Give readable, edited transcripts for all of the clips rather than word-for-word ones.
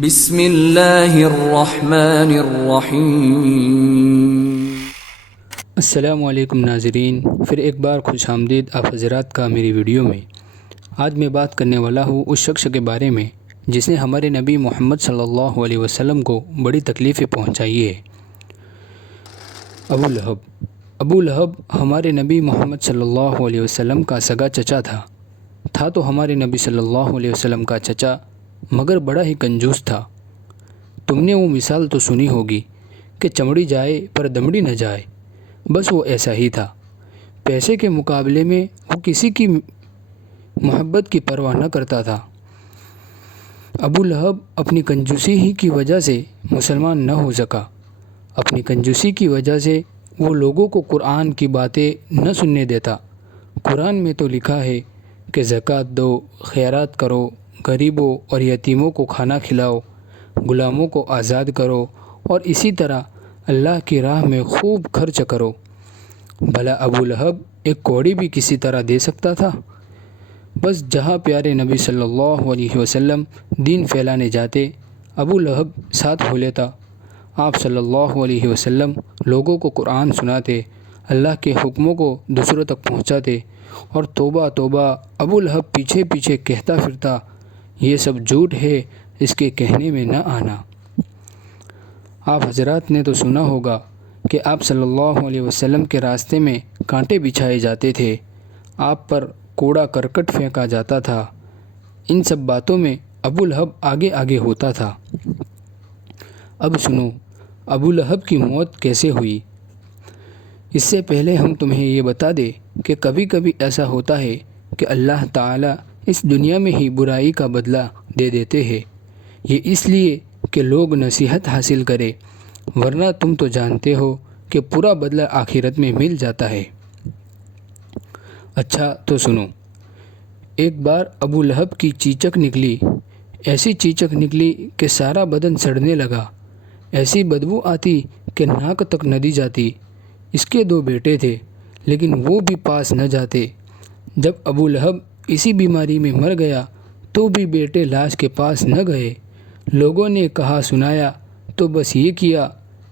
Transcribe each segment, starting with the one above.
بسم اللہ الرحمن الرحیم۔ السلام علیکم ناظرین، پھر ایک بار خوش آمدید آپ حضرات کا میری ویڈیو میں۔ آج میں بات کرنے والا ہوں اس شخص کے بارے میں جس نے ہمارے نبی محمد صلی اللہ علیہ وسلم کو بڑی تکلیفیں پہنچائی ہے۔ ابو لہب ہمارے نبی محمد صلی اللہ علیہ وسلم کا سگا چچا تھا تو ہمارے نبی صلی اللہ علیہ وسلم کا چچا، مگر بڑا ہی کنجوس تھا۔ تم نے وہ مثال تو سنی ہوگی کہ چمڑی جائے پر دمڑی نہ جائے، بس وہ ایسا ہی تھا۔ پیسے کے مقابلے میں وہ کسی کی محبت کی پرواہ نہ کرتا تھا۔ ابو لہب اپنی کنجوسی ہی کی وجہ سے مسلمان نہ ہو سکا۔ اپنی کنجوسی کی وجہ سے وہ لوگوں کو قرآن کی باتیں نہ سننے دیتا۔ قرآن میں تو لکھا ہے کہ زکوٰۃ دو، خیرات کرو، غریبوں اور یتیموں کو کھانا کھلاؤ، غلاموں کو آزاد کرو اور اسی طرح اللہ کی راہ میں خوب خرچ کرو۔ بھلا ابو لہب ایک کوڑی بھی کسی طرح دے سکتا تھا؟ بس جہاں پیارے نبی صلی اللہ علیہ وسلم دین پھیلانے جاتے، ابو لہب ساتھ ہو لیتا۔ آپ صلی اللہ علیہ وسلم لوگوں کو قرآن سناتے، اللہ کے حکموں کو دوسروں تک پہنچاتے، اور توبہ توبہ ابو لہب پیچھے پیچھے کہتا پھرتا، یہ سب جھوٹ ہے، اس کے کہنے میں نہ آنا۔ آپ حضرات نے تو سنا ہوگا کہ آپ صلی اللہ علیہ وسلم کے راستے میں کانٹے بچھائے جاتے تھے، آپ پر کوڑا کرکٹ پھینکا جاتا تھا۔ ان سب باتوں میں ابو لہب آگے آگے ہوتا تھا۔ اب سنو ابو لہب کی موت کیسے ہوئی۔ اس سے پہلے ہم تمہیں یہ بتا دیں کہ کبھی کبھی ایسا ہوتا ہے کہ اللہ تعالیٰ اس دنیا میں ہی برائی کا بدلہ دے دیتے ہیں، یہ اس لیے کہ لوگ نصیحت حاصل کرے، ورنہ تم تو جانتے ہو کہ پورا بدلہ آخرت میں مل جاتا ہے۔ اچھا تو سنو، ایک بار ابو لہب کی چیچک نکلی، ایسی چیچک نکلی کہ سارا بدن سڑنے لگا، ایسی بدبو آتی کہ ناک تک ندی جاتی۔ اس کے 2 بیٹے تھے، لیکن وہ بھی پاس نہ جاتے۔ جب ابو لہب اسی بیماری میں مر گیا تو بھی بیٹے لاش کے پاس نہ گئے۔ لوگوں نے کہا سنایا تو بس یہ کیا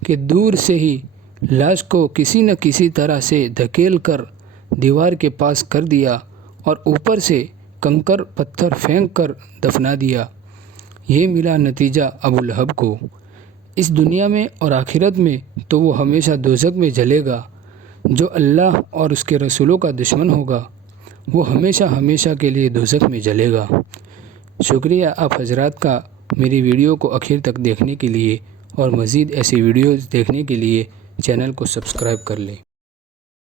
کہ دور سے ہی لاش کو کسی نہ کسی طرح سے دھکیل کر دیوار کے پاس کر دیا اور اوپر سے کنکر پتھر پھینک کر دفنا دیا۔ یہ ملا نتیجہ ابو لہب کو۔ اس دنیا میں اور آخرت میں تو وہ ہمیشہ دوزخ میں جلے گا۔ جو اللہ اور اس کے رسولوں کا دشمن ہوگا وہ ہمیشہ ہمیشہ کے لیے دوزخ میں جلے گا۔ شکریہ آپ حضرات کا میری ویڈیو کو آخر تک دیکھنے کے لیے، اور مزید ایسی ویڈیوز دیکھنے کے لیے چینل کو سبسکرائب کر لیں۔